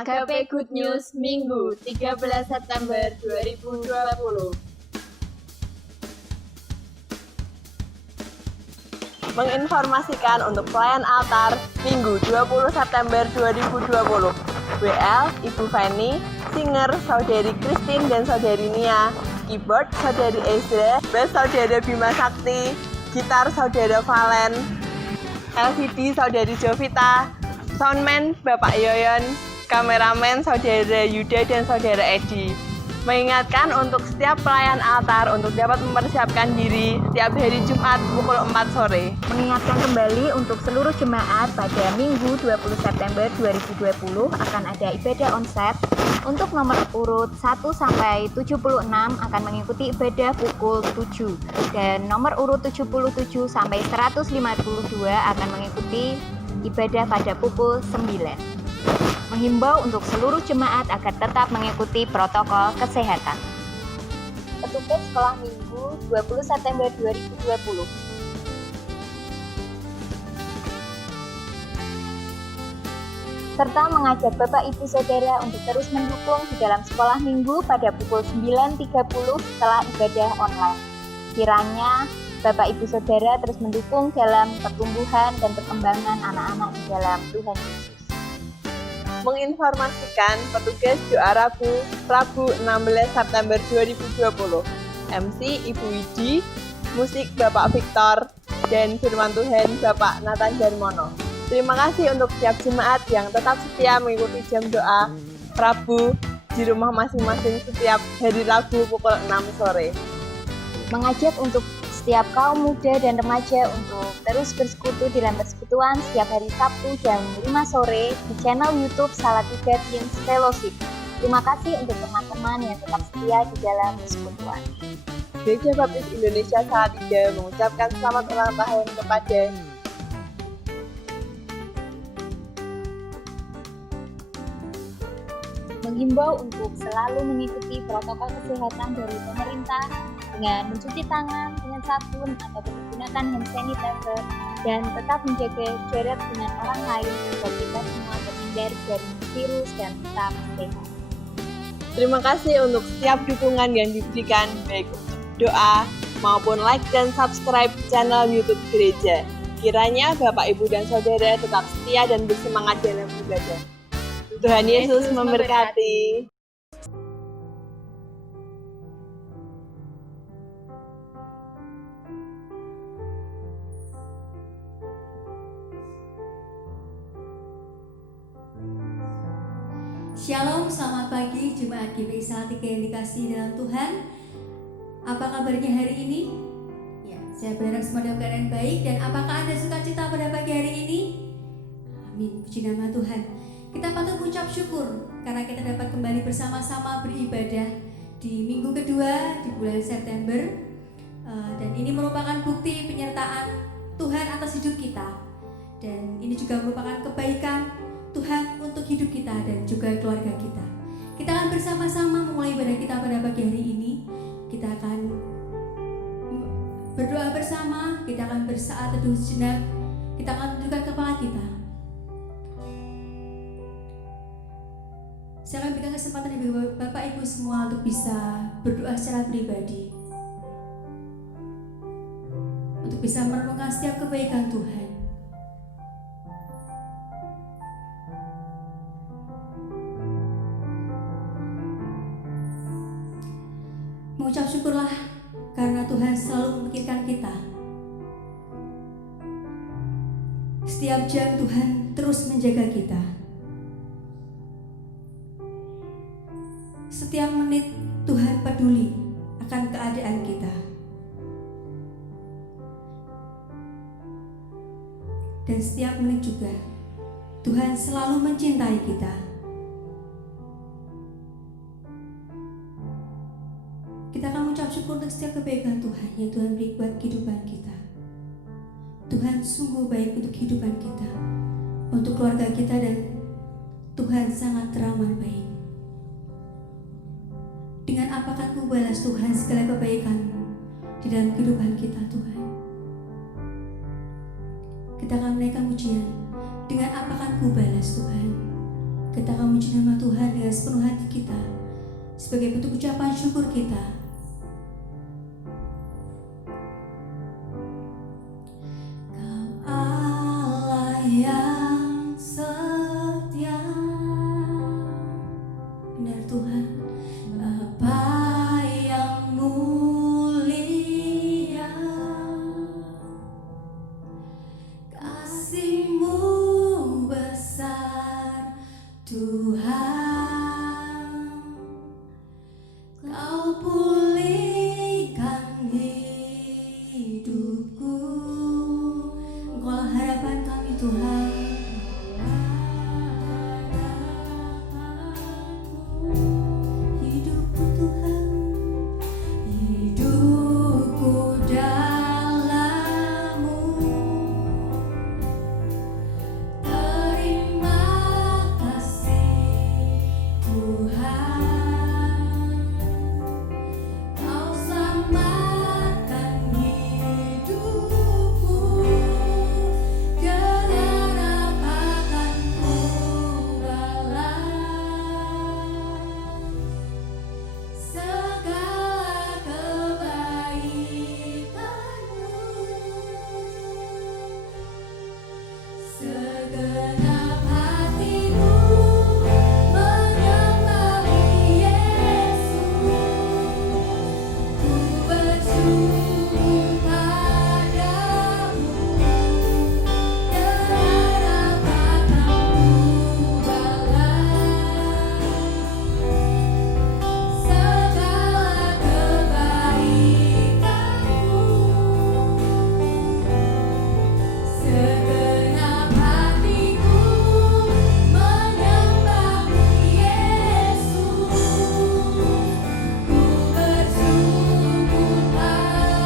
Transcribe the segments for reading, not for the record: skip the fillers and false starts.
AKP Good News Minggu 13 September 2020. Menginformasikan untuk pelayan altar Minggu 20 September 2020. WL, Ibu Feni, singer Saudari Christine dan Saudari Nia, keyboard Saudari Ezra, bass Saudara Bima Sakti, gitar Saudara Valen, LCD Saudari Jovita, soundman Bapak Yoyon, kameramen Saudara Yuda dan Saudara Edi. Mengingatkan untuk setiap pelayan altar untuk dapat mempersiapkan diri setiap hari Jumat pukul 4 sore. Mengingatkan kembali untuk seluruh jemaat pada Minggu 20 September 2020 akan ada ibadah onsite. Untuk nomor urut 1 sampai 76 akan mengikuti ibadah pukul 7 dan nomor urut 77 sampai 152 akan mengikuti ibadah pada pukul 9. Menghimbau untuk seluruh jemaat agar tetap mengikuti protokol kesehatan. Petugas Sekolah Minggu 20 September 2020. Serta mengajak Bapak Ibu Saudara untuk terus mendukung di dalam sekolah minggu pada pukul 9.30 setelah ibadah online. Kiranya Bapak Ibu Saudara terus mendukung dalam pertumbuhan dan perkembangan anak-anak di dalam Tuhan Yesus. Menginformasikan petugas doa Rabu 16 September 2020. MC Ibu Widi, musik Bapak Victor, dan firman Tuhan Bapak Nathan Darmono. Terima kasih untuk setiap jemaat yang tetap setia mengikuti jam doa Rabu di rumah masing-masing setiap hari Rabu pukul 6 sore. Mengajak untuk setiap kaum muda dan remaja untuk terus bersekutu dalam persekutuan setiap hari Sabtu jam 5 sore di channel YouTube Salatiga Teens Fellowship. Terima kasih untuk teman-teman yang tetap setia di dalam persekutuan. Gereja Baptis Indonesia Salatiga mengucapkan selamat ulang tahun kepada menghimbau untuk selalu mengikuti protokol kesehatan dari pemerintah dengan mencuci tangan dengan sabun atau menggunakan hand sanitizer dan tetap menjaga jarak dengan orang lain agar kita semua terhindar dari virus dan tetap sehat. Terima kasih untuk setiap dukungan yang diberikan baik untuk doa maupun like dan subscribe channel YouTube Gereja. Kiranya Bapak, Ibu, dan Saudara tetap setia dan bersemangat dalam ibadah. Tuhan Yesus memberkati. Shalom, selamat pagi Jemaat GBI Salatiga yang dikasihi dalam Tuhan. Apa kabarnya hari ini? Ya, saya berharap semua dalam keadaan baik. Dan apakah Anda sukacita pada pagi hari ini? Amin, puji nama Tuhan. Kita patut mengucap syukur karena kita dapat kembali bersama-sama beribadah di minggu kedua di bulan September. Dan ini merupakan bukti penyertaan Tuhan atas hidup kita. Dan ini juga merupakan kebaikan Tuhan untuk hidup kita dan juga keluarga kita. Kita akan bersama-sama memulai ibadah kita pada pagi hari ini. Kita akan berdoa bersama, kita akan bersaat teduh sejenak, kita akan tundukkan kepala kita. Saya akan berikan kesempatan bagi Bapak Ibu semua untuk bisa berdoa secara pribadi, untuk bisa merenungkan setiap kebaikan Tuhan. Mengucap syukurlah karena Tuhan selalu memikirkan kita. Setiap jam Tuhan terus menjaga kita. Setiap menit Tuhan peduli akan keadaan kita. Dan setiap menit juga Tuhan selalu mencintai kita. Kita akan mengucap syukur untuk setiap kebaikan Tuhan yang Tuhan beri buat kehidupan kita. Tuhan sungguh baik untuk kehidupan kita, untuk keluarga kita, dan Tuhan sangat teramat baik. Dengan apakah Ku balas Tuhan segala kebaikan-Mu di dalam kehidupan kita, Tuhan? Kita akan menaikkan pujian. Dengan apakah Ku balas Tuhan Kita akan memuji nama Tuhan dengan sepenuh hati kita sebagai bentuk ucapan syukur kita. Kau Allah yang setia, benar Tuhan, Bapa yang mulia, kasih-Mu besar Tuhan. Kau pulihkan hidupku, Engkaulah harapan kami Tuhan. Hidupku Tuhan, hidupku dalam-Mu. Terima kasih Tuhan, Kau selamatkan hidupku. Dengan apa akan ku balas segala kebaikan-Mu. Segenap hatiku menyembah-Mu Yesus, ku bersyukur padamu. Dengan apa akan ku balas segala kebaikan-Mu. Segenap hatiku menyembah-Mu Yesus, ku bersyukur padamu.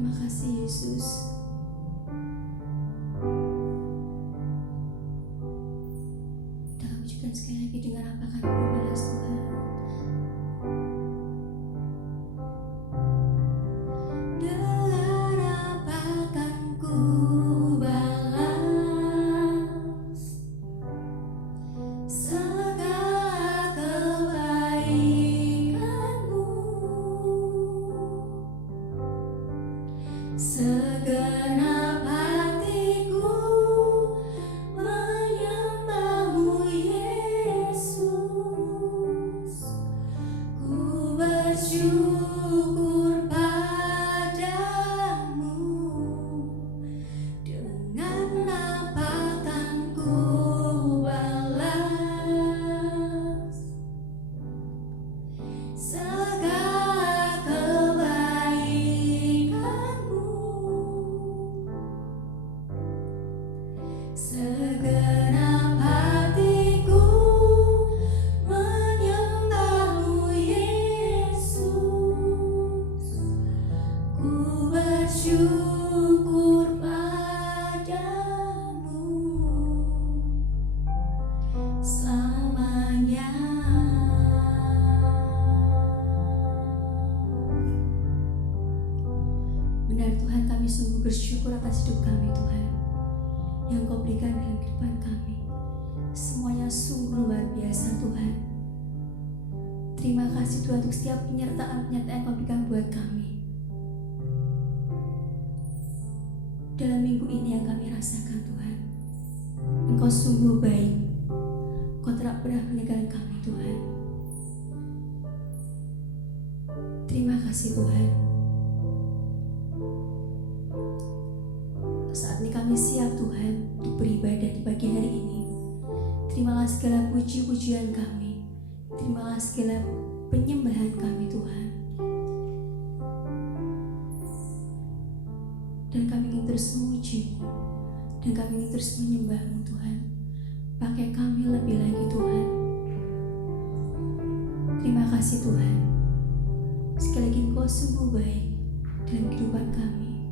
Terima kasih Yesus. Kita wujudkan sekali lagi dengan apa kami berbalas Tuhan. Dengan apa akan ku balas segala kebaikanmu, segenap hatiku menyembahmu Yesus. Ku bersyukur padamu. Dengan apa akan ku balas segala kebaikanmu, segenap hatiku menyembahmu Yesus. Ku bersyukur padamu selamanya. Benar Tuhan, kami sungguh bersyukur atas hidup kami Tuhan, yang Kau berikan dalam kehidupan kami. Semuanya sungguh luar biasa Tuhan. Terima kasih Tuhan untuk setiap penyertaan-penyertaan yang Kau berikan buat kami. Dalam minggu ini yang kami rasakan Tuhan, Engkau sungguh baik. Kau tidak pernah meninggalkan kami Tuhan. Terima kasih Tuhan. Saat ini kami siap Tuhan untuk beribadah di pagi hari ini. Terimalah segala puji-pujian kami. Terimalah segala penyembahan kami Tuhan. Dan kami ingin terus memuji-Mu, dan kami ingin terus menyembah-Mu Tuhan. Pakai kami lebih lagi Tuhan. Terima kasih Tuhan. Sekali lagi Engkau sungguh baik dalam kehidupan kami.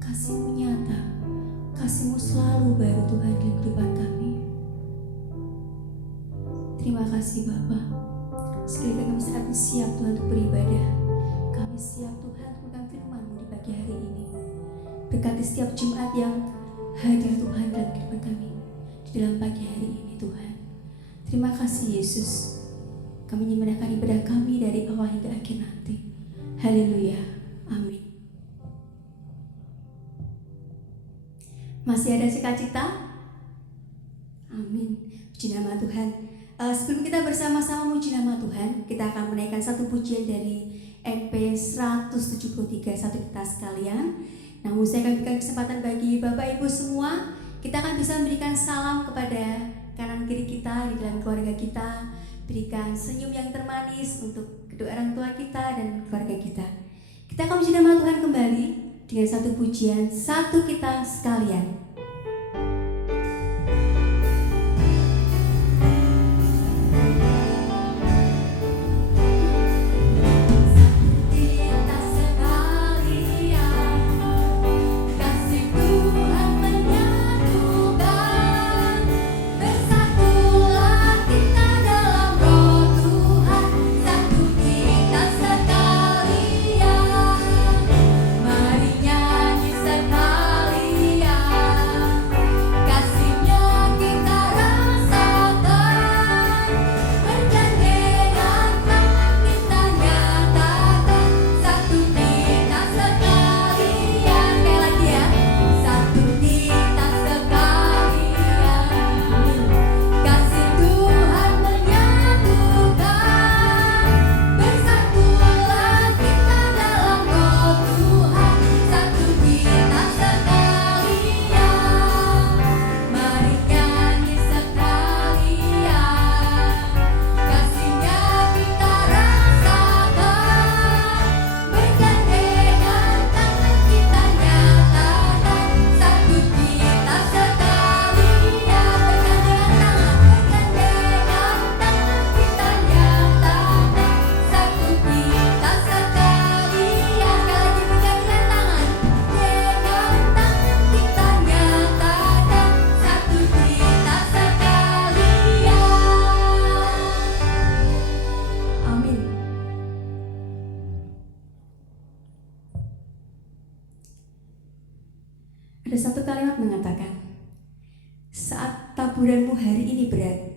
Kasih-Mu nyata, kasih-Mu selalu baru Tuhan dalam kehidupan kami. Terima kasih Bapa. Sekali lagi kami saat ini siap Tuhan untuk beribadah. Kami siap Tuhan untuk memegang firman-Mu di pagi hari ini. Berkati setiap Jumat yang hadir Tuhan dalam kehidupan kami di dalam pagi hari ini Tuhan. Terima kasih Yesus. Kami menyerahkan ibadah kami dari awal hingga akhir nanti. Haleluya. Amin. Masih ada sukacita? Amin. Puji nama Tuhan. Sebelum kita bersama-sama memuji nama Tuhan, kita akan menaikkan satu pujian dari MP 173 satu kita sekalian. Namun saya akan berikan kesempatan bagi Bapak Ibu semua. Kita akan bisa memberikan salam kepada kanan kiri kita di dalam keluarga kita. Berikan senyum yang termanis untuk kedua orang tua kita dan keluarga kita. Kita akan memuji nama Tuhan kembali dengan satu pujian, satu kita sekalian. Mari nyanyi sekalian. Ada satu kalimat mengatakan, saat taburanmu hari ini berat,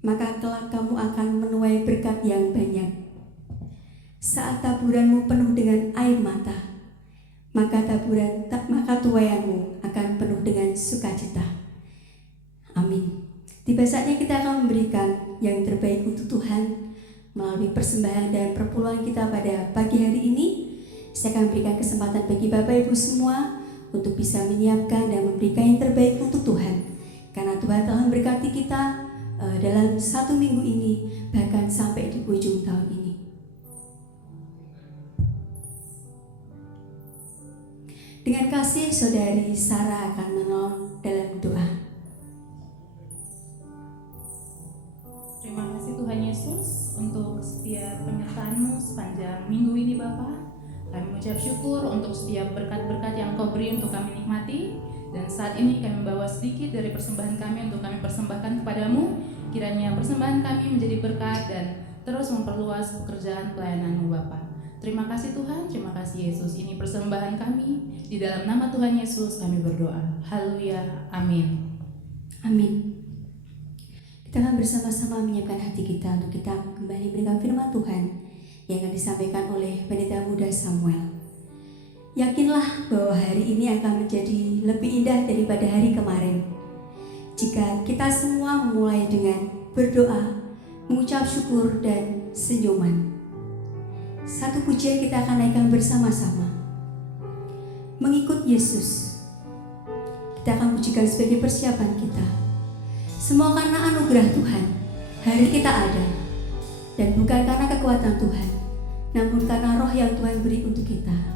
maka kelak kamu akan menuai berkat yang banyak. Saat taburanmu penuh dengan air mata, maka tuaianmu akan penuh dengan sukacita. Amin. Tiba saatnya kita akan memberikan yang terbaik untuk Tuhan melalui persembahan dan perpuluhan kita pada pagi hari ini. Saya akan berikan kesempatan bagi Bapak Ibu semua untuk bisa menyiapkan dan memberikan yang terbaik untuk Tuhan. Karena Tuhan telah memberkati kita dalam 1 minggu ini, bahkan sampai di ujung tahun ini. Dengan kasih, Saudari Sarah akan menolong dalam doa. Terima kasih Tuhan Yesus untuk setiap penyertaan-Mu sepanjang minggu ini Bapa. Kami mengucap syukur untuk setiap berkat-berkat yang Kau beri untuk kami nikmati. Dan saat ini kami membawa sedikit dari persembahan kami untuk kami persembahkan kepadamu. Kiranya persembahan kami menjadi berkat dan terus memperluas pekerjaan pelayanan-Mu Bapa. Terima kasih Tuhan, terima kasih Yesus. Ini persembahan kami. Di dalam nama Tuhan Yesus kami berdoa. Haleluya, amin. Amin. Kita akan bersama-sama menyiapkan hati kita untuk kita kembali berikan firman Tuhan yang akan disampaikan oleh Pendeta Muda Samuel. Yakinlah bahwa hari ini akan menjadi lebih indah daripada hari kemarin. Jika kita semua memulai dengan berdoa, mengucap syukur dan senyuman. Satu pujian kita akan naikkan bersama-sama. Mengikut Yesus. Kita akan pujikan sebagai persiapan kita. Semua karena anugerah Tuhan, hari kita ada. Dan bukan karena kekuatan Tuhan, namun karena roh yang Tuhan beri untuk kita.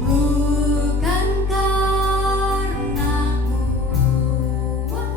Bukan karena kuat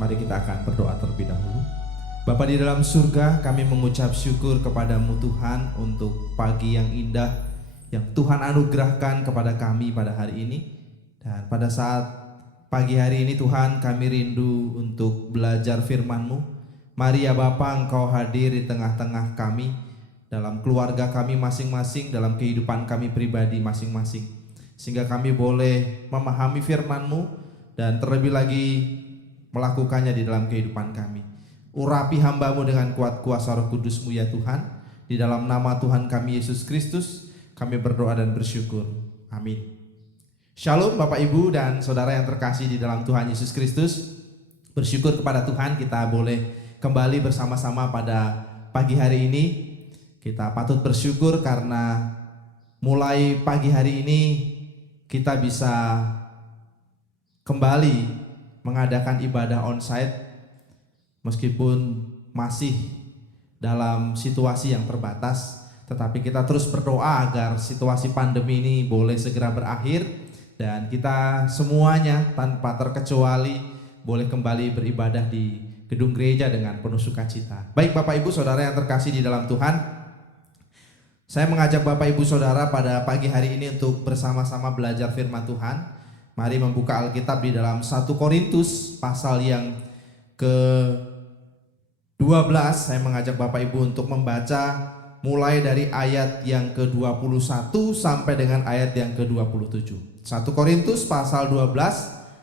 Mari kita akan berdoa terlebih dahulu. Bapa di dalam surga, kami mengucap syukur kepadamu Tuhan untuk pagi yang indah yang Tuhan anugerahkan kepada kami pada hari ini. Dan pada saat pagi hari ini Tuhan, kami rindu untuk belajar firman-Mu. Mari ya Bapa, Engkau hadir di tengah-tengah kami, dalam keluarga kami masing-masing, dalam kehidupan kami pribadi masing-masing, sehingga kami boleh memahami firman-Mu dan terlebih lagi melakukannya di dalam kehidupan kami. Urapi hamba-Mu dengan kuat kuasa Roh Kudus-Mu ya Tuhan. Di dalam nama Tuhan kami Yesus Kristus kami berdoa dan bersyukur. Amin. Shalom Bapak Ibu dan Saudara yang terkasih di dalam Tuhan Yesus Kristus. Bersyukur kepada Tuhan kita boleh kembali bersama-sama pada pagi hari ini. Kita patut bersyukur karena mulai pagi hari ini kita bisa kembali mengadakan ibadah onsite meskipun masih dalam situasi yang terbatas, tetapi kita terus berdoa agar situasi pandemi ini boleh segera berakhir dan kita semuanya tanpa terkecuali boleh kembali beribadah di gedung gereja dengan penuh sukacita. Baik Bapak Ibu Saudara yang terkasih di dalam Tuhan, saya mengajak Bapak Ibu Saudara pada pagi hari ini untuk bersama-sama belajar firman Tuhan. Mari membuka Alkitab di dalam 1 Korintus pasal yang ke-12. Saya mengajak Bapak Ibu untuk membaca mulai dari ayat yang ke-21 sampai dengan ayat yang ke-27. 1 Korintus pasal 12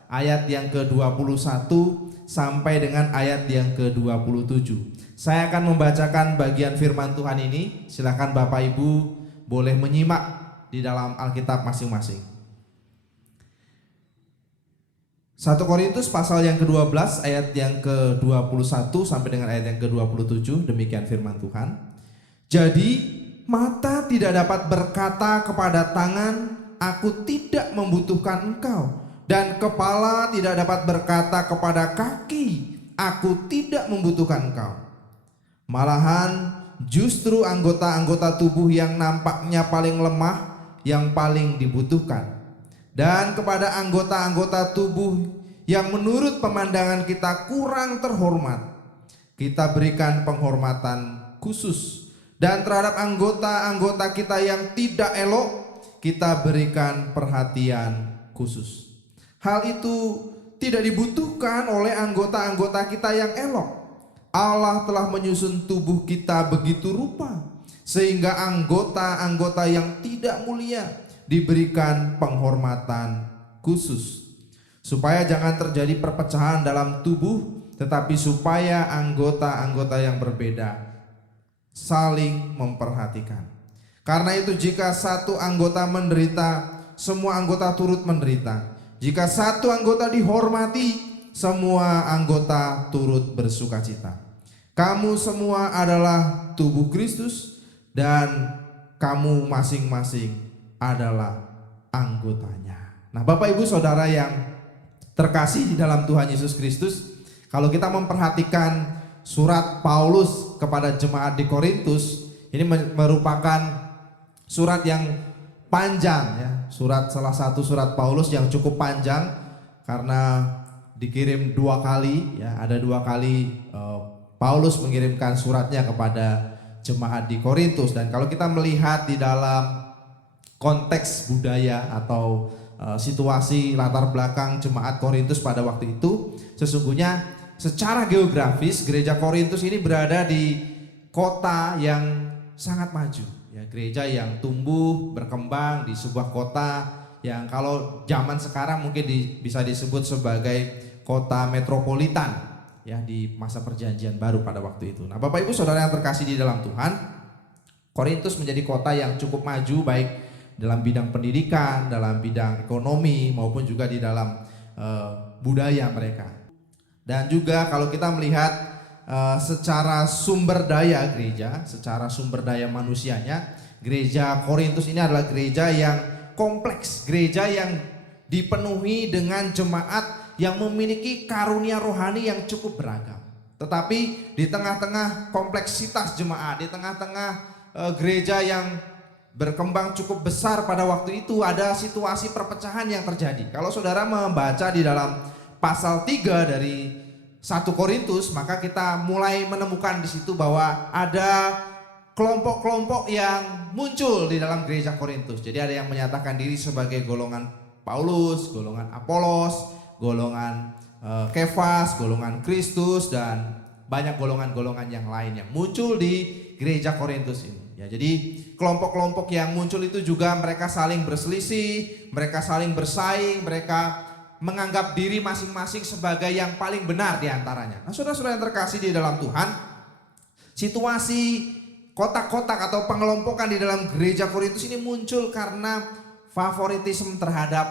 ayat yang ke-21 sampai dengan ayat yang ke-27. Saya akan membacakan bagian firman Tuhan ini. Silakan Bapak Ibu boleh menyimak di dalam Alkitab masing-masing. 1 Korintus pasal yang ke-12 ayat yang ke-21 sampai dengan ayat yang ke-27, demikian firman Tuhan. Jadi mata tidak dapat berkata kepada tangan, aku tidak membutuhkan engkau, dan kepala tidak dapat berkata kepada kaki, aku tidak membutuhkan engkau. Malahan justru anggota-anggota tubuh yang nampaknya paling lemah yang paling dibutuhkan. Dan kepada anggota-anggota tubuh yang menurut pemandangan kita kurang terhormat, kita berikan penghormatan khusus. Dan terhadap anggota-anggota kita yang tidak elok, kita berikan perhatian khusus. Hal itu tidak dibutuhkan oleh anggota-anggota kita yang elok. Allah telah menyusun tubuh kita begitu rupa, sehingga anggota-anggota yang tidak mulia diberikan penghormatan khusus, supaya jangan terjadi perpecahan dalam tubuh, tetapi supaya anggota-anggota yang berbeda saling memperhatikan. Karena itu jika satu anggota menderita, semua anggota turut menderita. Jika satu anggota dihormati, semua anggota turut bersukacita. Kamu semua adalah tubuh Kristus dan kamu masing-masing adalah anggotanya. Nah, Bapak Ibu Saudara yang terkasih di dalam Tuhan Yesus Kristus, kalau kita memperhatikan surat Paulus kepada jemaat di Korintus, ini merupakan surat yang panjang ya, salah satu surat Paulus yang cukup panjang karena dikirim 2 kali ya, ada 2 kali Paulus mengirimkan suratnya kepada jemaat di Korintus. Dan kalau kita melihat di dalam konteks budaya atau situasi latar belakang jemaat Korintus pada waktu itu, sesungguhnya secara geografis gereja Korintus ini berada di kota yang sangat maju ya, gereja yang tumbuh berkembang di sebuah kota yang kalau zaman sekarang mungkin bisa disebut sebagai kota metropolitan ya, di masa perjanjian baru pada waktu itu. Nah, Bapak Ibu Saudara yang terkasih di dalam Tuhan, Korintus menjadi kota yang cukup maju baik dalam bidang pendidikan, dalam bidang ekonomi, maupun juga di dalam budaya mereka. Dan juga kalau kita melihat secara sumber daya gereja, secara sumber daya manusianya, gereja Korintus ini adalah gereja yang kompleks, gereja yang dipenuhi dengan jemaat yang memiliki karunia rohani yang cukup beragam. Tetapi di tengah-tengah kompleksitas jemaat, di tengah-tengah gereja yang berkembang cukup besar pada waktu itu, ada situasi perpecahan yang terjadi. Kalau saudara membaca di dalam pasal 3 dari 1 Korintus, maka kita mulai menemukan di situ bahwa ada kelompok-kelompok yang muncul di dalam gereja Korintus. Jadi ada yang menyatakan diri sebagai golongan Paulus, golongan Apolos, golongan Kefas, golongan Kristus, dan banyak golongan-golongan yang lain yang muncul di gereja Korintus ini. Ya, jadi kelompok-kelompok yang muncul itu juga mereka saling berselisih, mereka saling bersaing, mereka menganggap diri masing-masing sebagai yang paling benar di antaranya. Nah, saudara-saudara yang terkasih di dalam Tuhan, situasi kotak-kotak atau pengelompokan di dalam gereja Korintus ini muncul karena favoritisme terhadap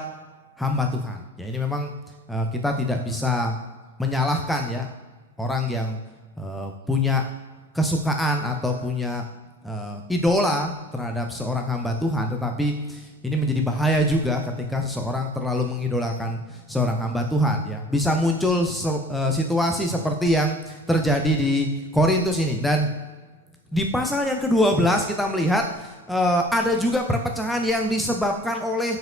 hamba Tuhan. Ya, ini memang kita tidak bisa menyalahkan ya orang yang punya kesukaan atau punya idola terhadap seorang hamba Tuhan, tetapi ini menjadi bahaya juga ketika seseorang terlalu mengidolakan seorang hamba Tuhan ya. Bisa muncul situasi seperti yang terjadi di Korintus ini. Dan di pasal yang ke-12 kita melihat ada juga perpecahan yang disebabkan oleh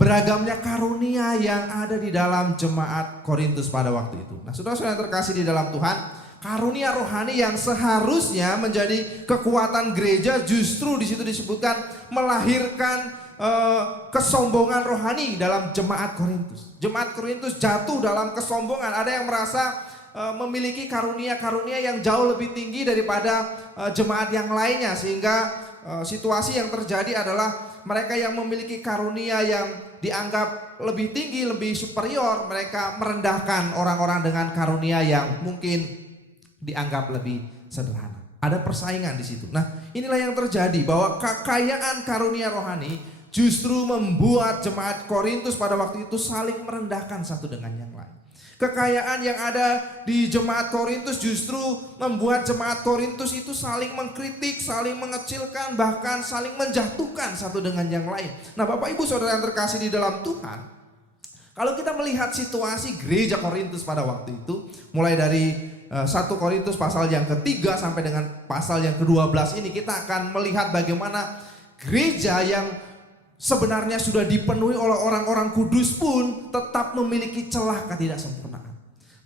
beragamnya karunia yang ada di dalam jemaat Korintus pada waktu itu. Nah, saudara-saudara yang terkasih di dalam Tuhan, karunia rohani yang seharusnya menjadi kekuatan gereja justru di situ disebutkan melahirkan kesombongan rohani dalam jemaat Korintus. Jemaat Korintus jatuh dalam kesombongan. Ada yang merasa memiliki karunia-karunia yang jauh lebih tinggi daripada jemaat yang lainnya, sehingga situasi yang terjadi adalah mereka yang memiliki karunia yang dianggap lebih tinggi, lebih superior, mereka merendahkan orang-orang dengan karunia yang mungkin dianggap lebih sederhana. Ada persaingan di situ. Nah, inilah yang terjadi, bahwa kekayaan karunia rohani justru membuat jemaat Korintus pada waktu itu saling merendahkan satu dengan yang lain. Kekayaan yang ada di jemaat Korintus justru membuat jemaat Korintus itu saling mengkritik, saling mengecilkan, bahkan saling menjatuhkan satu dengan yang lain. Nah, Bapak Ibu Saudara yang terkasih di dalam Tuhan, kalau kita melihat situasi gereja Korintus pada waktu itu, mulai dari 1 Korintus pasal yang ketiga sampai dengan pasal yang ke-12 ini, kita akan melihat bagaimana gereja yang sebenarnya sudah dipenuhi oleh orang-orang kudus pun tetap memiliki celah ketidaksempurnaan.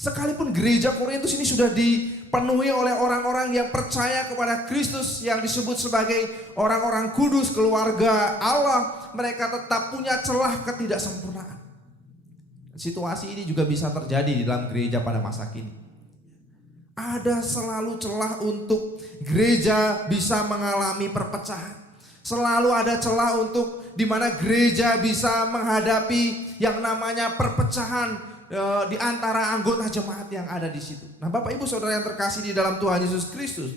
Sekalipun gereja Korintus ini sudah dipenuhi oleh orang-orang yang percaya kepada Kristus, yang disebut sebagai orang-orang kudus, keluarga Allah, mereka tetap punya celah ketidaksempurnaan. Situasi ini juga bisa terjadi di dalam gereja pada masa kini. Ada selalu celah untuk gereja bisa mengalami perpecahan. Selalu ada celah untuk di mana gereja bisa menghadapi yang namanya perpecahan di antara anggota jemaat yang ada di situ. Nah, Bapak Ibu Saudara yang terkasih di dalam Tuhan Yesus Kristus,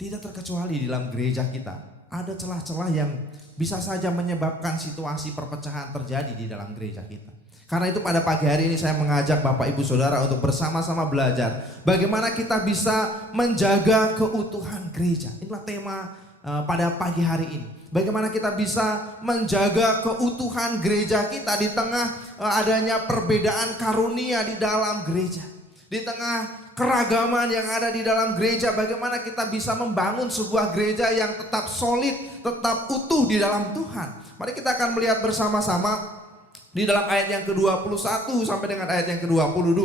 tidak terkecuali di dalam gereja kita ada celah-celah yang bisa saja menyebabkan situasi perpecahan terjadi di dalam gereja kita. Karena itu pada pagi hari ini saya mengajak Bapak Ibu Saudara untuk bersama-sama belajar bagaimana kita bisa menjaga keutuhan gereja. Inilah tema pada pagi hari ini. Bagaimana kita bisa menjaga keutuhan gereja kita di tengah adanya perbedaan karunia di dalam gereja. Di tengah keragaman yang ada di dalam gereja, bagaimana kita bisa membangun sebuah gereja yang tetap solid, tetap utuh di dalam Tuhan. Mari kita akan melihat bersama-sama di dalam ayat yang ke-21 sampai dengan ayat yang ke-22.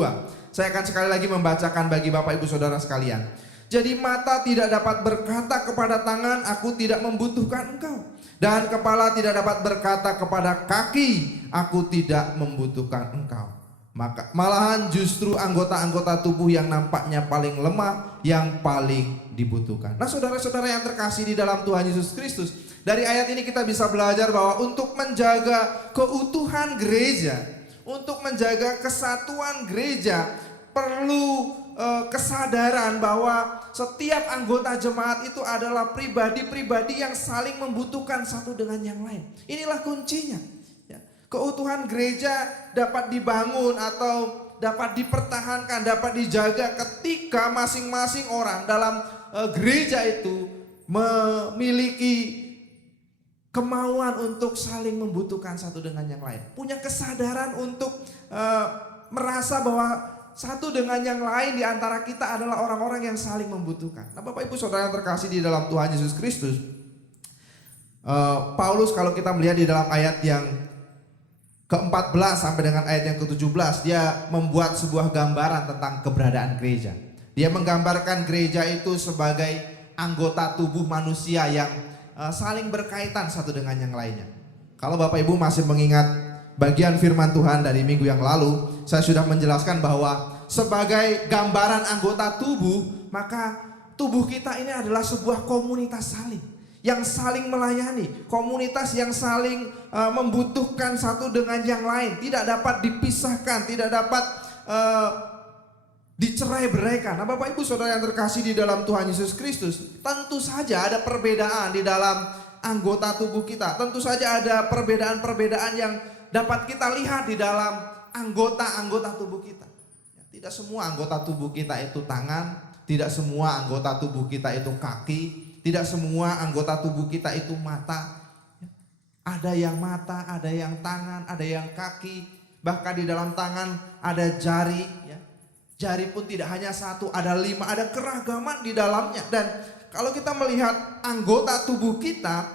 Saya akan sekali lagi membacakan bagi Bapak Ibu Saudara sekalian. Jadi mata tidak dapat berkata kepada tangan, aku tidak membutuhkan engkau. Dan kepala tidak dapat berkata kepada kaki, aku tidak membutuhkan engkau. Maka malahan justru anggota-anggota tubuh yang nampaknya paling lemah yang paling dibutuhkan. Nah, saudara-saudara yang terkasih di dalam Tuhan Yesus Kristus, dari ayat ini kita bisa belajar bahwa untuk menjaga keutuhan gereja, untuk menjaga kesatuan gereja, perlu kesadaran bahwa setiap anggota jemaat itu adalah pribadi-pribadi yang saling membutuhkan satu dengan yang lain. Inilah kuncinya. Ya. Keutuhan gereja dapat dibangun atau dapat dipertahankan, dapat dijaga ketika masing-masing orang dalam gereja itu memiliki kemauan untuk saling membutuhkan satu dengan yang lain. Punya kesadaran untuk merasa bahwa satu dengan yang lain di antara kita adalah orang-orang yang saling membutuhkan. Nah, Bapak Ibu Saudara yang terkasih di dalam Tuhan Yesus Kristus, Paulus kalau kita melihat di dalam ayat yang ke-14 sampai dengan ayat yang ke-17, dia membuat sebuah gambaran tentang keberadaan gereja. Dia menggambarkan gereja itu sebagai anggota tubuh manusia yang saling berkaitan satu dengan yang lainnya. Kalau Bapak Ibu masih mengingat bagian firman Tuhan dari minggu yang lalu, saya sudah menjelaskan bahwa sebagai gambaran anggota tubuh, maka tubuh kita ini adalah sebuah komunitas yang saling melayani, komunitas yang saling membutuhkan satu dengan yang lain, tidak dapat dipisahkan, tidak dapat dicerai-beraikan. Nah, Bapak Ibu Saudara yang terkasih di dalam Tuhan Yesus Kristus, tentu saja ada perbedaan di dalam anggota tubuh kita. Tentu saja ada perbedaan-perbedaan yang dapat kita lihat di dalam anggota-anggota tubuh kita. Tidak semua anggota tubuh kita itu tangan, tidak semua anggota tubuh kita itu kaki, tidak semua anggota tubuh kita itu mata. Ada yang mata, ada yang tangan, ada yang kaki, bahkan di dalam tangan ada jari. Jari pun tidak hanya satu, ada 5, ada keragaman di dalamnya. Dan kalau kita melihat anggota tubuh kita,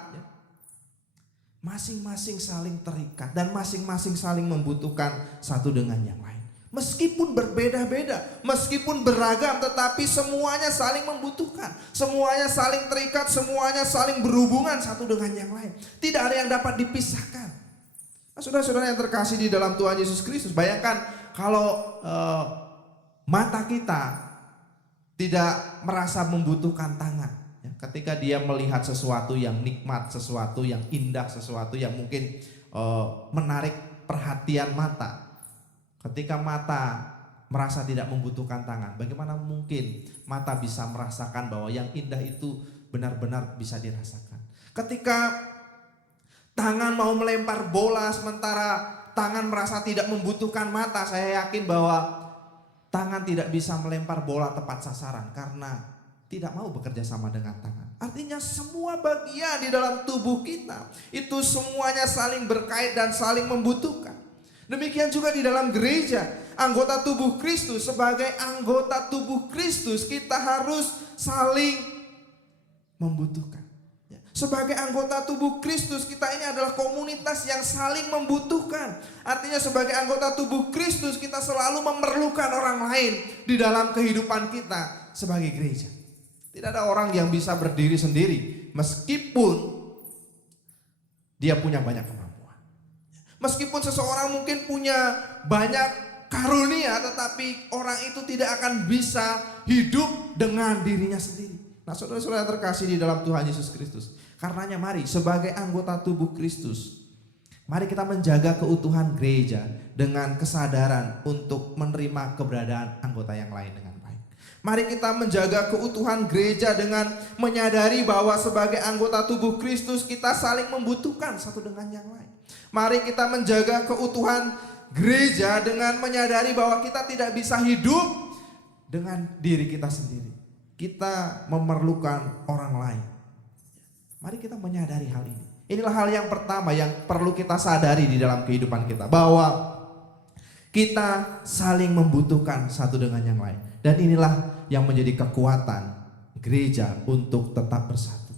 masing-masing saling terikat dan masing-masing saling membutuhkan satu dengan yang lain. Meskipun berbeda-beda, meskipun beragam, tetapi semuanya saling membutuhkan, semuanya saling terikat, semuanya saling berhubungan satu dengan yang lain. Tidak ada yang dapat dipisahkan. Nah, saudara-saudara yang terkasih di dalam Tuhan Yesus Kristus, bayangkan kalau mata kita tidak merasa membutuhkan tangan. Ketika dia melihat sesuatu yang nikmat, sesuatu yang indah, sesuatu yang mungkin menarik perhatian mata. Ketika mata merasa tidak membutuhkan tangan, bagaimana mungkin mata bisa merasakan bahwa yang indah itu benar-benar bisa dirasakan. Ketika tangan mau melempar bola sementara tangan merasa tidak membutuhkan mata, saya yakin bahwa tangan tidak bisa melempar bola tepat sasaran karena tidak mau bekerja sama dengan tangan. Artinya semua bagian di dalam tubuh kita itu semuanya saling berkait dan saling membutuhkan. Demikian juga di dalam gereja, anggota tubuh Kristus. Sebagai anggota tubuh Kristus kita harus saling membutuhkan. Sebagai anggota tubuh Kristus kita ini adalah komunitas yang saling membutuhkan. Artinya sebagai anggota tubuh Kristus kita selalu memerlukan orang lain di dalam kehidupan kita sebagai gereja. Tidak ada orang yang bisa berdiri sendiri meskipun dia punya banyak kemampuan. Meskipun seseorang mungkin punya banyak karunia, tetapi orang itu tidak akan bisa hidup dengan dirinya sendiri. Nah, saudara-saudara yang terkasih di dalam Tuhan Yesus Kristus, karenanya mari sebagai anggota tubuh Kristus, mari kita menjaga keutuhan gereja dengan kesadaran untuk menerima keberadaan anggota yang lain dengan baik. Mari kita menjaga keutuhan gereja dengan menyadari bahwa sebagai anggota tubuh Kristus kita saling membutuhkan satu dengan yang lain. Mari kita menjaga keutuhan gereja dengan menyadari bahwa kita tidak bisa hidup dengan diri kita sendiri. Kita memerlukan orang lain. Mari kita menyadari hal ini. Inilah hal yang pertama yang perlu kita sadari di dalam kehidupan kita, bahwa kita saling membutuhkan satu dengan yang lain. Dan inilah yang menjadi kekuatan gereja untuk tetap bersatu.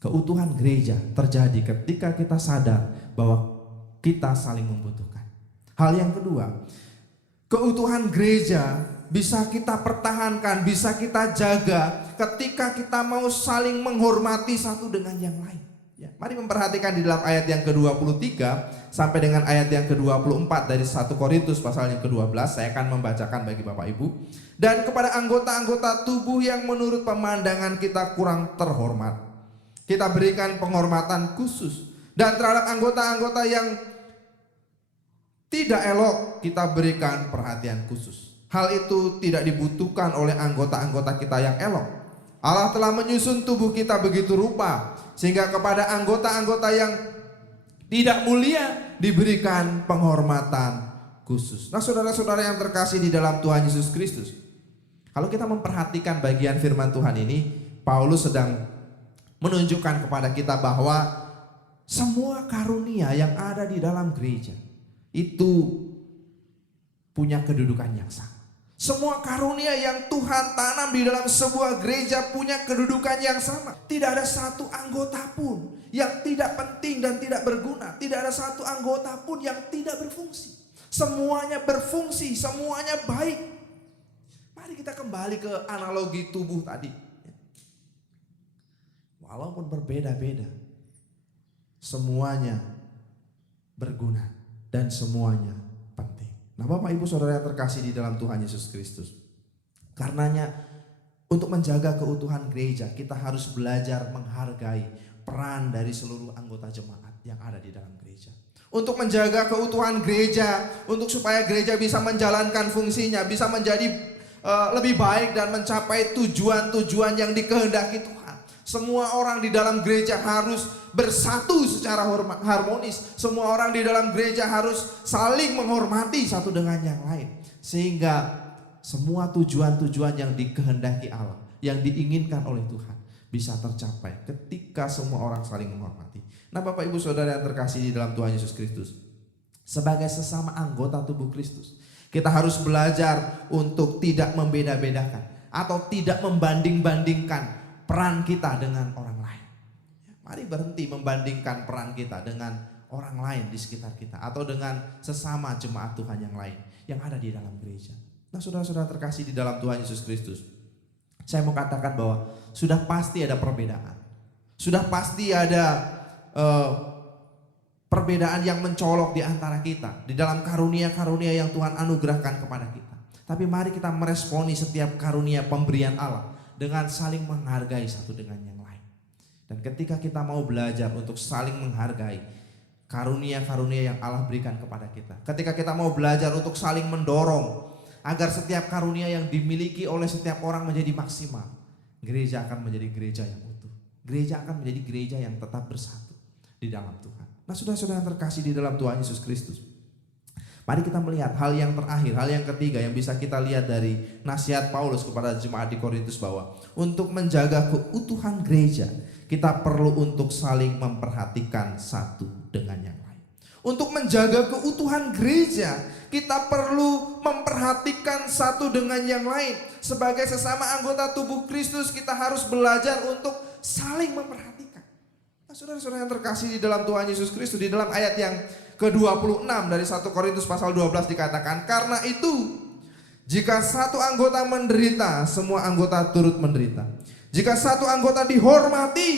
Keutuhan gereja terjadi ketika kita sadar bahwa kita saling membutuhkan. Hal yang kedua, keutuhan gereja bisa kita pertahankan, bisa kita jaga ketika kita mau saling menghormati satu dengan yang lain. Ya, mari memperhatikan di dalam ayat yang ke-23 sampai dengan ayat yang ke-24 dari 1 Korintus pasal yang ke-12. Saya akan membacakan bagi Bapak Ibu. Dan kepada anggota-anggota tubuh yang menurut pemandangan kita kurang terhormat, kita berikan penghormatan khusus. Dan terhadap anggota-anggota yang tidak elok kita berikan perhatian khusus. Hal itu tidak dibutuhkan oleh anggota-anggota kita yang elok. Allah telah menyusun tubuh kita begitu rupa sehingga kepada anggota-anggota yang tidak mulia diberikan penghormatan khusus. Nah, saudara-saudara yang terkasih di dalam Tuhan Yesus Kristus, kalau kita memperhatikan bagian firman Tuhan ini, Paulus sedang menunjukkan kepada kita bahwa semua karunia yang ada di dalam gereja itu punya kedudukan yang sama. Semua karunia yang Tuhan tanam di dalam sebuah gereja punya kedudukan yang sama. Tidak ada satu anggota pun yang tidak penting dan tidak berguna. Tidak ada satu anggota pun yang tidak berfungsi. Semuanya berfungsi, semuanya baik. Mari kita kembali ke analogi tubuh tadi. Walaupun berbeda-beda, semuanya berguna dan semuanya penting. Nah, Bapak Ibu Saudara yang terkasih di dalam Tuhan Yesus Kristus, karenanya untuk menjaga keutuhan gereja kita harus belajar menghargai peran dari seluruh anggota jemaat yang ada di dalam gereja. Untuk menjaga keutuhan gereja, untuk supaya gereja bisa menjalankan fungsinya, bisa menjadi lebih baik dan mencapai tujuan-tujuan yang dikehendaki Tuhan. Semua orang di dalam gereja harus bersatu secara harmonis. Semua orang di dalam gereja harus saling menghormati satu dengan yang lain. Sehingga semua tujuan-tujuan yang dikehendaki Allah, yang diinginkan oleh Tuhan bisa tercapai ketika semua orang saling menghormati. Nah, Bapak Ibu Saudara yang terkasih di dalam Tuhan Yesus Kristus, sebagai sesama anggota tubuh Kristus, kita harus belajar untuk tidak membeda-bedakan atau tidak membanding-bandingkan peran kita dengan orang lain. Mari berhenti membandingkan peran kita dengan orang lain di sekitar kita atau dengan sesama jemaat Tuhan yang lain yang ada di dalam gereja. Nah, saudara-saudara terkasih di dalam Tuhan Yesus Kristus, saya mau katakan bahwa sudah pasti ada perbedaan. Sudah pasti ada perbedaan yang mencolok di antara kita di dalam karunia-karunia yang Tuhan anugerahkan kepada kita. Tapi mari kita meresponi setiap karunia pemberian Allah dengan saling menghargai satu dengan yang lain. Dan ketika kita mau belajar untuk saling menghargai karunia-karunia yang Allah berikan kepada kita, ketika kita mau belajar untuk saling mendorong agar setiap karunia yang dimiliki oleh setiap orang menjadi maksimal, gereja akan menjadi gereja yang utuh. Gereja akan menjadi gereja yang tetap bersatu di dalam Tuhan. Nah, saudara-saudara yang terkasih di dalam Tuhan Yesus Kristus, mari kita melihat hal yang terakhir, hal yang ketiga yang bisa kita lihat dari nasihat Paulus kepada jemaat di Korintus, bahwa untuk menjaga keutuhan gereja kita perlu untuk saling memperhatikan satu dengan yang lain. Untuk menjaga keutuhan gereja kita perlu memperhatikan satu dengan yang lain. Sebagai sesama anggota tubuh Kristus kita harus belajar untuk saling memperhatikan. Nah, saudara-saudara yang terkasih di dalam Tuhan Yesus Kristus, di dalam ayat yang ke-26 dari 1 Korintus pasal 12 dikatakan, karena itu jika satu anggota menderita, semua anggota turut menderita. Jika satu anggota dihormati,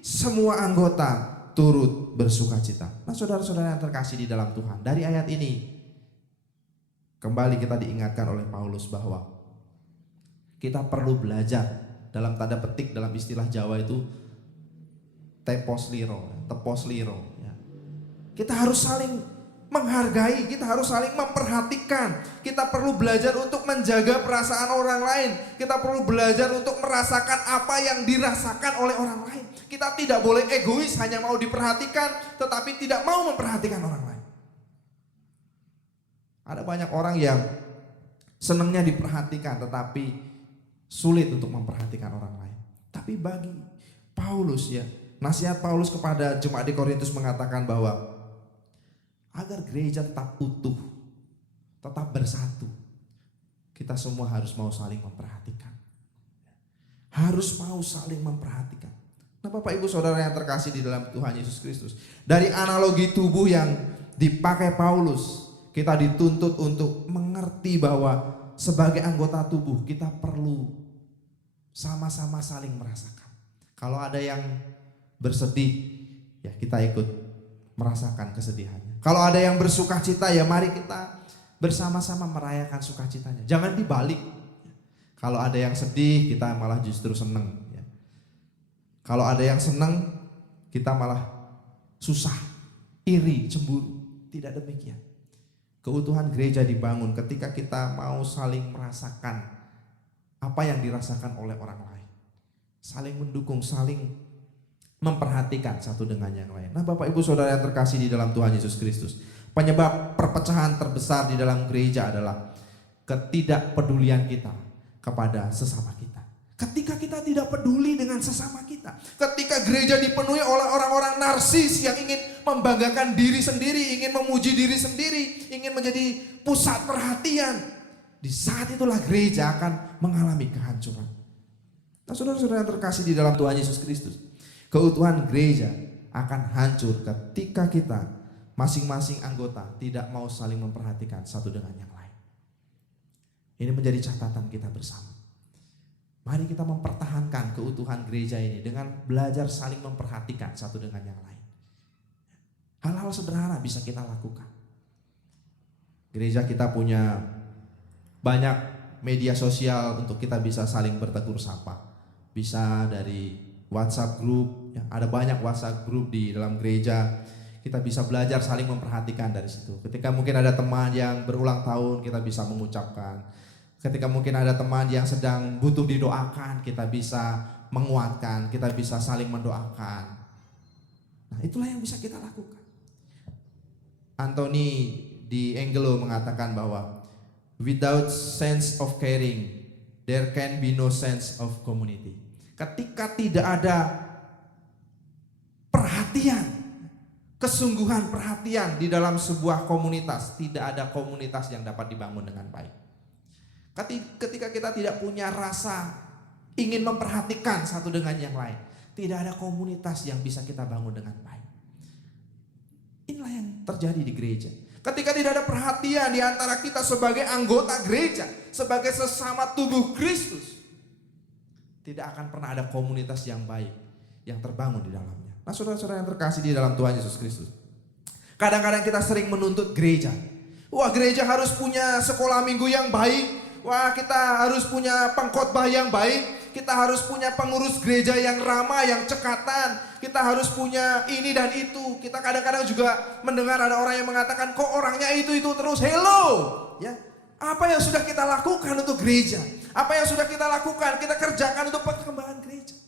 semua anggota turut bersukacita. Nah, saudara-saudara yang terkasih di dalam Tuhan, dari ayat ini kembali kita diingatkan oleh Paulus bahwa kita perlu belajar, dalam tanda petik dalam istilah Jawa itu tepos liro. Ya. Kita harus saling menghargai, kita harus saling memperhatikan. Kita perlu belajar untuk menjaga perasaan orang lain. Kita perlu belajar untuk merasakan apa yang dirasakan oleh orang lain. Kita tidak boleh egois, hanya mau diperhatikan tetapi tidak mau memperhatikan orang lain. Ada banyak orang yang senangnya diperhatikan tetapi sulit untuk memperhatikan orang lain. Tapi bagi Paulus, ya, nasihat Paulus kepada jemaat di Korintus mengatakan bahwa agar gereja tetap utuh, tetap bersatu, kita semua harus mau saling memperhatikan. Harus mau saling memperhatikan. Nah, Bapak Ibu Saudara yang terkasih di dalam Tuhan Yesus Kristus, dari analogi tubuh yang dipakai Paulus, kita dituntut untuk mengerti bahwa sebagai anggota tubuh kita perlu sama-sama saling merasakan. Kalau ada yang bersedih, ya kita ikut merasakan kesedihannya. Kalau ada yang bersukacita, ya mari kita bersama-sama merayakan sukacitanya. Jangan dibalik. Kalau ada yang sedih, kita malah justru senang. Ya. Kalau ada yang senang, kita malah susah, iri, cemburu. Tidak demikian. Keutuhan gereja dibangun ketika kita mau saling merasakan apa yang dirasakan oleh orang lain. Saling mendukung, saling memperhatikan satu dengan yang lain. Nah, Bapak Ibu Saudara yang terkasih di dalam Tuhan Yesus Kristus, penyebab perpecahan terbesar di dalam gereja adalah ketidakpedulian kita kepada sesama kita. Ketika kita tidak peduli dengan sesama kita, ketika gereja dipenuhi oleh orang-orang narsis yang ingin membanggakan diri sendiri, ingin memuji diri sendiri, ingin menjadi pusat perhatian, di saat itulah gereja akan mengalami kehancuran. Nah, saudara-saudara yang terkasih di dalam Tuhan Yesus Kristus, keutuhan gereja akan hancur ketika kita masing-masing anggota tidak mau saling memperhatikan satu dengan yang lain. Ini menjadi catatan kita bersama. Mari kita mempertahankan keutuhan gereja ini dengan belajar saling memperhatikan satu dengan yang lain. Hal-hal sederhana bisa kita lakukan. Gereja kita punya banyak media sosial untuk kita bisa saling bertegur sapa. Bisa dari WhatsApp group, ya, ada banyak WhatsApp group di dalam gereja. Kita bisa belajar saling memperhatikan dari situ. Ketika mungkin ada teman yang berulang tahun, kita bisa mengucapkan. Ketika mungkin ada teman yang sedang butuh didoakan, kita bisa menguatkan, kita bisa saling mendoakan. Nah, itulah yang bisa kita lakukan. Anthony di Angelo mengatakan bahwa without sense of caring, there can be no sense of community. Ketika tidak ada perhatian, kesungguhan perhatian di dalam sebuah komunitas, tidak ada komunitas yang dapat dibangun dengan baik. Ketika kita tidak punya rasa ingin memperhatikan satu dengan yang lain, tidak ada komunitas yang bisa kita bangun dengan baik. Inilah yang terjadi di gereja. Ketika tidak ada perhatian di antara kita sebagai anggota gereja, sebagai sesama tubuh Kristus, tidak akan pernah ada komunitas yang baik yang terbangun di dalamnya. Nah, saudara-saudara yang terkasih di dalam Tuhan Yesus Kristus, kadang-kadang kita sering menuntut gereja. Wah, gereja harus punya sekolah minggu yang baik. Wah, kita harus punya pengkhotbah yang baik. Kita harus punya pengurus gereja yang ramah, yang cekatan. Kita harus punya ini dan itu. Kita kadang-kadang juga mendengar ada orang yang mengatakan, kok orangnya itu terus. Hello, ya. Apa yang sudah kita lakukan untuk gereja? Apa yang sudah kita lakukan, kita kerjakan untuk perkembangan gereja?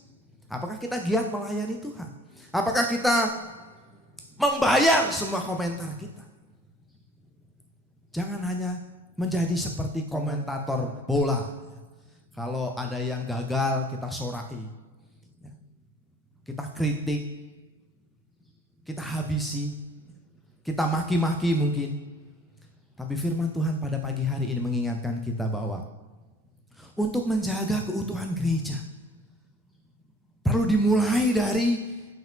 Apakah kita giat melayani Tuhan? Apakah kita membayar semua komentar kita? Jangan hanya menjadi seperti komentator bola. Kalau ada yang gagal, kita sorai, kita kritik, kita habisi, kita maki-maki mungkin. Tapi firman Tuhan pada pagi hari ini mengingatkan kita bahwa untuk menjaga keutuhan gereja perlu dimulai dari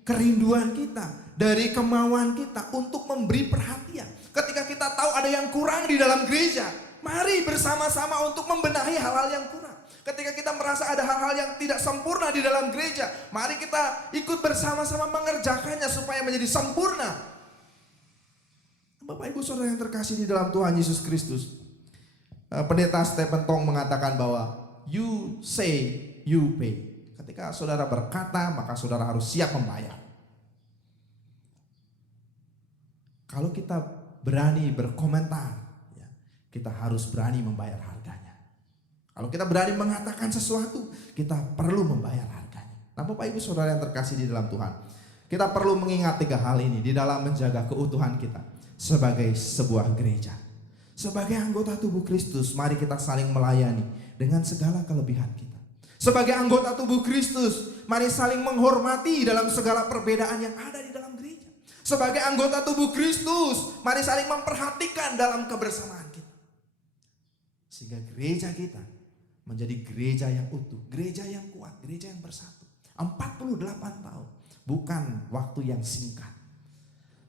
kerinduan kita, dari kemauan kita untuk memberi perhatian. Ketika kita tahu ada yang kurang di dalam gereja, mari bersama-sama untuk membenahi hal-hal yang kurang. Ketika kita merasa ada hal-hal yang tidak sempurna di dalam gereja, mari kita ikut bersama-sama mengerjakannya supaya menjadi sempurna. Bapak Ibu Saudara yang terkasih di dalam Tuhan Yesus Kristus, Pendeta Stephen Tong mengatakan bahwa you say, you pay. Ketika saudara berkata, maka saudara harus siap membayar. Kalau kita berani berkomentar, ya, kita harus berani membayar harganya. Kalau kita berani mengatakan sesuatu, kita perlu membayar harganya. Nah, Bapak Ibu Saudara yang terkasih di dalam Tuhan, kita perlu mengingat 3 hal ini di dalam menjaga keutuhan kita sebagai sebuah gereja. Sebagai anggota tubuh Kristus, mari kita saling melayani dengan segala kelebihan kita. Sebagai anggota tubuh Kristus, mari saling menghormati dalam segala perbedaan yang ada di dalam gereja. Sebagai anggota tubuh Kristus, mari saling memperhatikan dalam kebersamaan kita. Sehingga gereja kita menjadi gereja yang utuh, gereja yang kuat, gereja yang bersatu. 48 tahun, bukan waktu yang singkat.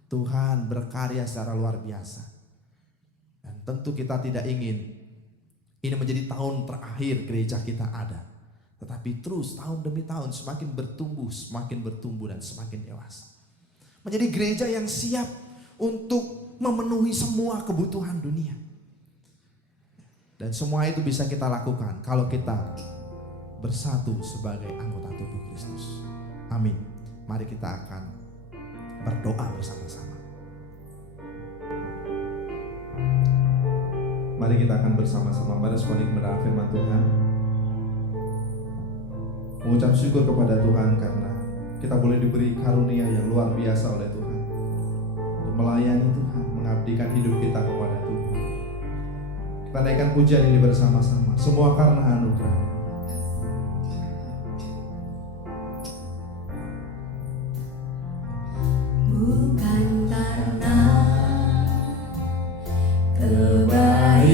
Tuhan berkarya secara luar biasa. Dan tentu kita tidak ingin ini menjadi tahun terakhir gereja kita ada. Tetapi terus tahun demi tahun semakin bertumbuh dan semakin dewasa. Menjadi gereja yang siap untuk memenuhi semua kebutuhan dunia. Dan semua itu bisa kita lakukan kalau kita bersatu sebagai anggota tubuh Kristus. Amin. Mari kita akan berdoa bersama-sama. Mari kita akan bersama-sama meresponi kebenaran firman Tuhan. Mengucap syukur kepada Tuhan karena kita boleh diberi karunia yang luar biasa oleh Tuhan. Untuk melayani Tuhan, mengabdikan hidup kita kepada Tuhan. Kita naikkan pujian ini bersama-sama. Semua karena anugerah. Bukan karena kebaikan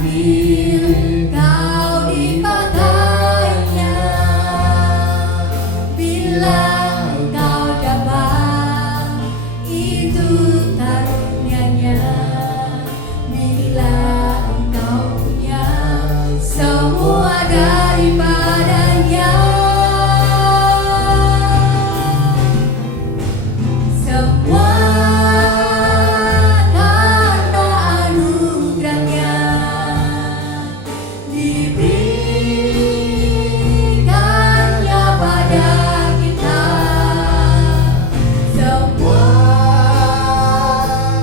ambil kau dipakainya. Bila engkau dapat, itu karunia-Nya. Bila engkau punya semua daripadanya, semua karena anugerah-Nya diberikannya pada kita. Semua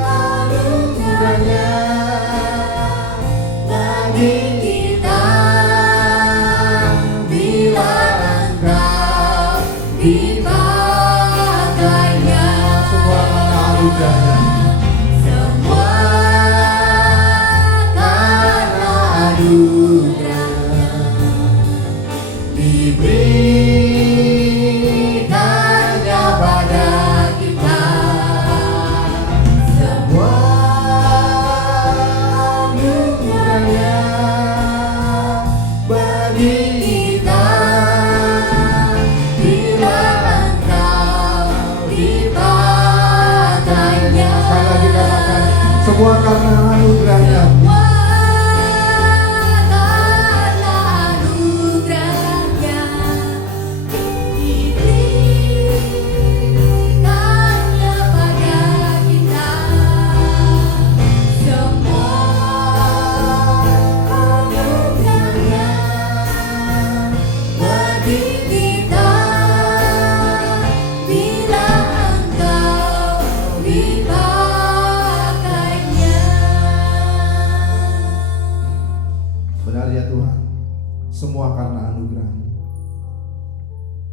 anugerah-Nya bagi kita. Bila engkau dipakainya, Semua karena anugerah-Nya. semua karena anugerah-Nya diberikannya pada kita. Semua anugerah-Nya bagi kita. Bila engkau dipakainya, Sekali lagi katakan, semua karena anugerah-Nya. semua karena anugerah-Nya diberikannya pada kita. Semua anugerah-Nya bagi kita. Bila engkau dipakainya. Benar ya Tuhan, semua karena anugerah-Mu.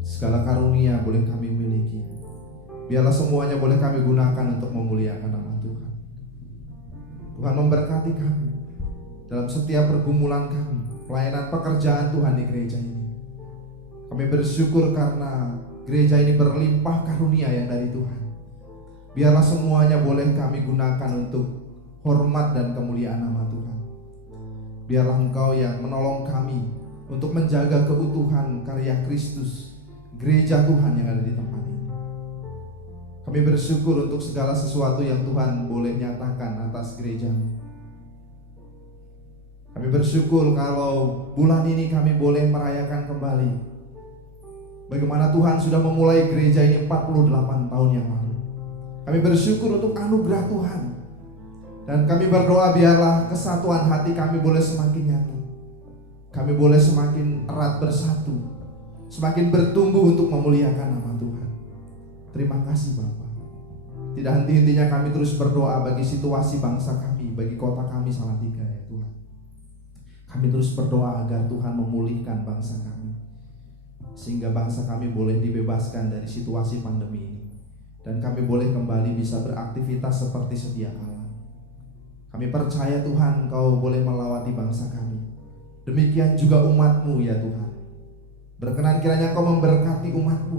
Segala karunia boleh kami miliki. Biarlah semuanya boleh kami gunakan untuk memuliakan nama Tuhan. Tuhan memberkati kami dalam setiap pergumulan kami, pelayanan pekerjaan Tuhan di gereja ini. Kami bersyukur karena gereja ini berlimpah karunia yang dari Tuhan. Biarlah semuanya boleh kami gunakan untuk hormat dan kemuliaan nama Tuhan. Biarlah Engkau yang menolong kami untuk menjaga keutuhan karya Kristus, gereja Tuhan yang ada di tempat ini. Kami bersyukur untuk segala sesuatu yang Tuhan boleh nyatakan atas gereja. Kami bersyukur kalau bulan ini kami boleh merayakan kembali bagaimana Tuhan sudah memulai gereja ini 48 tahun yang lalu. Kami bersyukur untuk anugerah Tuhan. Dan kami berdoa biarlah kesatuan hati kami boleh semakin nyata. Kami boleh semakin erat bersatu, semakin bertumbuh untuk memuliakan nama Tuhan. Terima kasih Bapa. Tidak henti-hentinya kami terus berdoa bagi situasi bangsa kami, bagi kota kami Salatiga ya Tuhan. Kami terus berdoa agar Tuhan memulihkan bangsa kami, sehingga bangsa kami boleh dibebaskan dari situasi pandemi ini, dan kami boleh kembali bisa beraktivitas seperti sedia kala. Kami percaya Tuhan Engkau boleh melawati bangsa kami. Demikian juga umat-Mu ya Tuhan. Berkenan kiranya Engkau memberkati umat-Mu,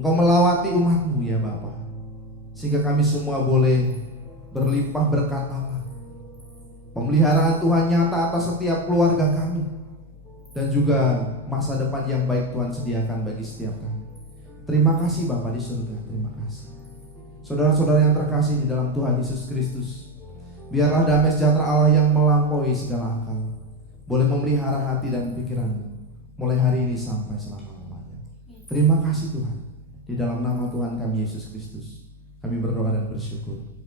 Engkau melawati umat-Mu ya Bapa, sehingga kami semua boleh berlimpah berkat Allah. Pemeliharaan Tuhan nyata atas setiap keluarga kami, dan juga masa depan yang baik Tuhan sediakan bagi setiap kami. Terima kasih Bapa di surga, terima kasih. Saudara-saudara yang terkasih di dalam Tuhan Yesus Kristus, biarlah damai sejahtera Allah yang melampaui segala akal boleh memelihara hati dan pikiran mulai hari ini sampai selama-lamanya. Terima kasih Tuhan. Di dalam nama Tuhan kami Yesus Kristus kami berdoa dan bersyukur.